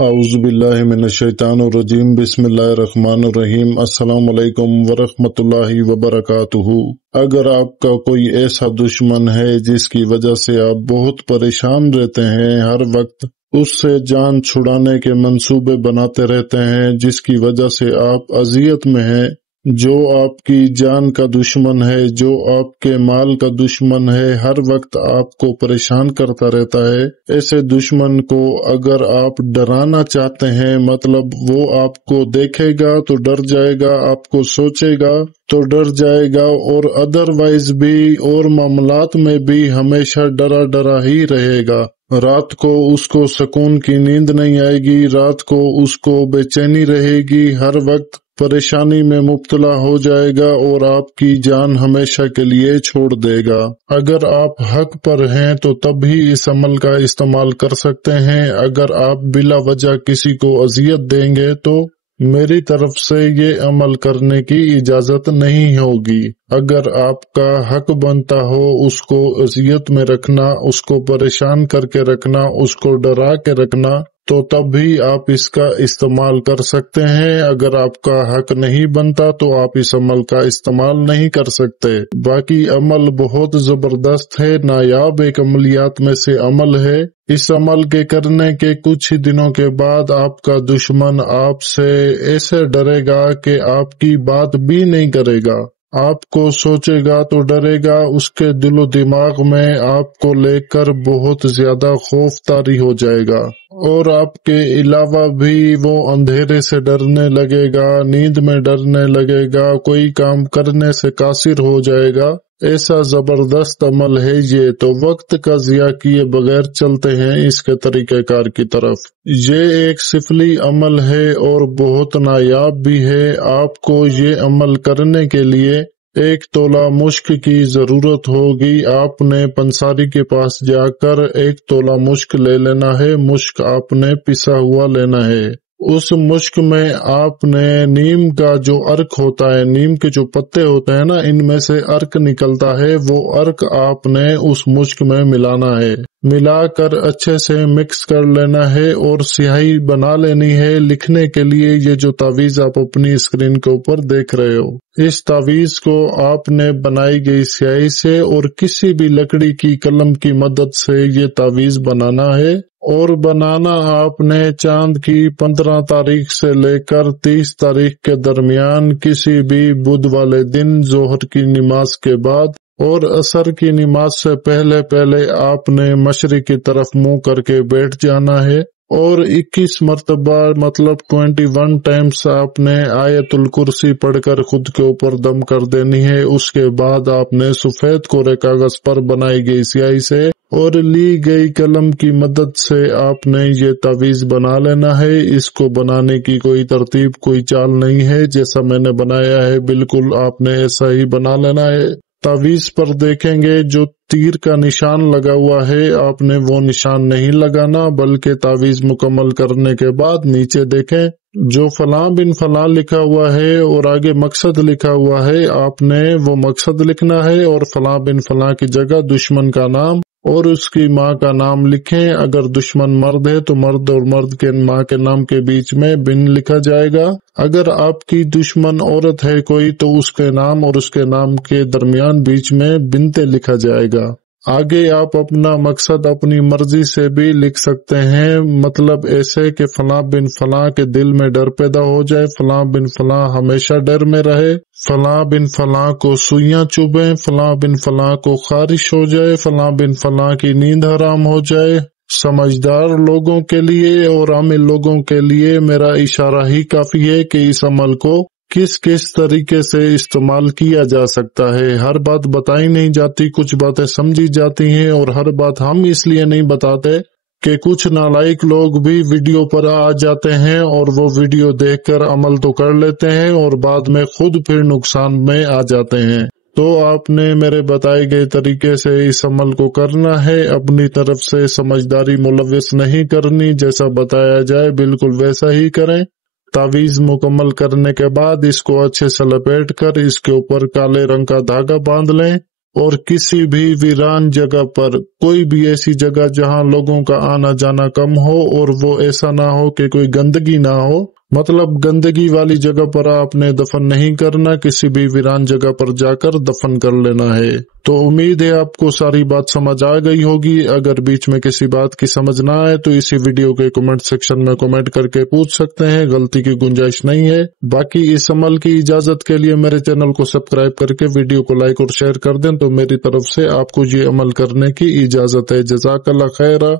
औज़ुबिल्लाहि मिनश्शैतानिर्रजीम बिस्मिल्लाहिर्रहमानिर्रहीम अस्सलाम वालेकुम वरहमतुल्लाहि वबरकातुहू। अगर आपका कोई ऐसा दुश्मन है जिसकी वजह से आप बहुत परेशान रहते हैं, हर वक्त उससे जान छुड़ाने के मंसूबे बनाते रहते हैं, जिसकी वजह से आप अजियत में हैं, जो आपकी जान का दुश्मन है, जो आपके माल का दुश्मन है, हर वक्त आपको परेशान करता रहता है, ऐसे दुश्मन को अगर आप डराना चाहते हैं, मतलब वो आपको देखेगा तो डर जाएगा, आपको सोचेगा तो डर जाएगा, और अदरवाइज भी और मामलात में भी हमेशा डरा डरा ही रहेगा। रात को उसको सुकून की नींद नहीं आएगी, रात को उसको बेचैनी रहेगी, हर वक्त परेशानी में मुब्तला हो जाएगा और आपकी जान हमेशा के लिए छोड़ देगा। अगर आप हक पर हैं तो तब ही इस अमल का इस्तेमाल कर सकते हैं। अगर आप बिला वजह किसी को अजियत देंगे तो मेरी तरफ से ये अमल करने की इजाजत नहीं होगी। अगर आपका हक बनता हो उसको अजियत में रखना, उसको परेशान करके रखना, उसको डरा के रखना, तो तब भी आप इसका इस्तेमाल कर सकते हैं। अगर आपका हक नहीं बनता तो आप इस अमल का इस्तेमाल नहीं कर सकते। बाकी अमल बहुत जबरदस्त है, नायाब एक अमलियात में से अमल है। इस अमल के करने के कुछ ही दिनों के बाद आपका दुश्मन आपसे ऐसे डरेगा कि आपकी बात भी नहीं करेगा, आपको सोचेगा तो डरेगा, उसके दिलो दिमाग में आपको लेकर बहुत ज्यादा खौफ तारी हो जाएगा, और आपके अलावा भी वो अंधेरे से डरने लगेगा, नींद में डरने लगेगा, कोई काम करने से कासिर हो जाएगा। ऐसा जबरदस्त अमल है ये, तो वक्त का जिया किए बगैर चलते हैं इसके तरीक़ेकार की तरफ। ये एक सिफली अमल है और बहुत नायाब भी है। आपको ये अमल करने के लिए 1 तोला मुश्क की जरूरत होगी। आपने पंसारी के पास जाकर 1 तोला मुश्क ले लेना है। मुश्क आपने पिसा हुआ लेना है। उस मुश्क में आपने नीम का जो अर्क होता है, नीम के जो पत्ते होते हैं ना, इनमें से अर्क निकलता है, वो अर्क आपने उस मुश्क में मिलाना है। मिलाकर अच्छे से मिक्स कर लेना है और स्याही बना लेनी है लिखने के लिए। ये जो तावीज आप अपनी स्क्रीन के ऊपर देख रहे हो, इस तावीज को आपने बनाई गई स्याही से और किसी भी लकड़ी की कलम की मदद से ये तावीज बनाना है। और बनाना आपने चांद की 15 तारीख से लेकर 30 तारीख के दरमियान किसी भी बुध वाले दिन जोहर की नमाज के बाद और असर की नमाज से पहले पहले आपने मशरिक की तरफ मुंह करके बैठ जाना है और 21 मरतबा मतलब 21 टाइम्स आपने आयतुल कुर्सी पढ़कर खुद के ऊपर दम कर देनी है। उसके बाद आपने सफेद कोरे कागज पर बनाई गई स्याही से और ली गई कलम की मदद से आपने ये तावीज बना लेना है। इसको बनाने की कोई तरतीब, कोई चाल नहीं है, जैसा मैंने बनाया है बिल्कुल आपने ऐसा ही बना लेना है। तावीज पर देखेंगे जो तीर का निशान लगा हुआ है, आपने वो निशान नहीं लगाना, बल्कि तावीज मुकम्मल करने के बाद नीचे देखें जो फलां बिन फलां लिखा हुआ है और आगे मकसद लिखा हुआ है, आपने वो मकसद लिखना है और फलां बिन फलां की जगह दुश्मन का नाम और उसकी माँ का नाम लिखें। अगर दुश्मन मर्द है तो मर्द और मर्द के माँ के नाम के बीच में बिन लिखा जाएगा। अगर आपकी दुश्मन औरत है कोई तो उसके नाम और उसके नाम के दरमियान बीच में बिनते लिखा जाएगा। आगे आप अपना मकसद अपनी मर्जी से भी लिख सकते हैं, मतलब ऐसे कि फलां बिन फलां के दिल में डर पैदा हो जाए, फलां बिन फलां हमेशा डर में रहे, फलां बिन फलां को सुइयां चुभें, फलां बिन फलां को खारिश हो जाए, फलां बिन फलां की नींद हराम हो जाए। समझदार लोगों के लिए और आमिल लोगों के लिए मेरा इशारा ही काफी है कि इस अमल को किस किस तरीके से इस्तेमाल किया जा सकता है। हर बात बताई नहीं जाती, कुछ बातें समझी जाती हैं, और हर बात हम इसलिए नहीं बताते कि कुछ नालायक लोग भी वीडियो पर आ जाते हैं और वो वीडियो देखकर अमल तो कर लेते हैं और बाद में खुद फिर नुकसान में आ जाते हैं। तो आपने मेरे बताए गए तरीके से इस अमल को करना है, अपनी तरफ से समझदारी मुलव्वस नहीं करनी, जैसा बताया जाए बिल्कुल वैसा ही करें। तावीज मुकम्मल करने के बाद इसको अच्छे से लपेट कर इसके ऊपर काले रंग का धागा बांध लें और किसी भी वीरान जगह पर, कोई भी ऐसी जगह जहां लोगों का आना जाना कम हो और वो ऐसा ना हो कि कोई गंदगी ना हो, मतलब गंदगी वाली जगह पर आपने दफन नहीं करना, किसी भी वीरान जगह पर जाकर दफन कर लेना है। तो उम्मीद है आपको सारी बात समझ आ गई होगी। अगर बीच में किसी बात की समझ ना आए तो इसी वीडियो के कमेंट सेक्शन में कमेंट करके पूछ सकते हैं, गलती की गुंजाइश नहीं है। बाकी इस अमल की इजाजत के लिए मेरे चैनल को सब्सक्राइब करके वीडियो को लाइक और शेयर कर दें तो मेरी तरफ से आपको ये अमल करने की इजाजत है। जज़ाकल्लाह खैरा।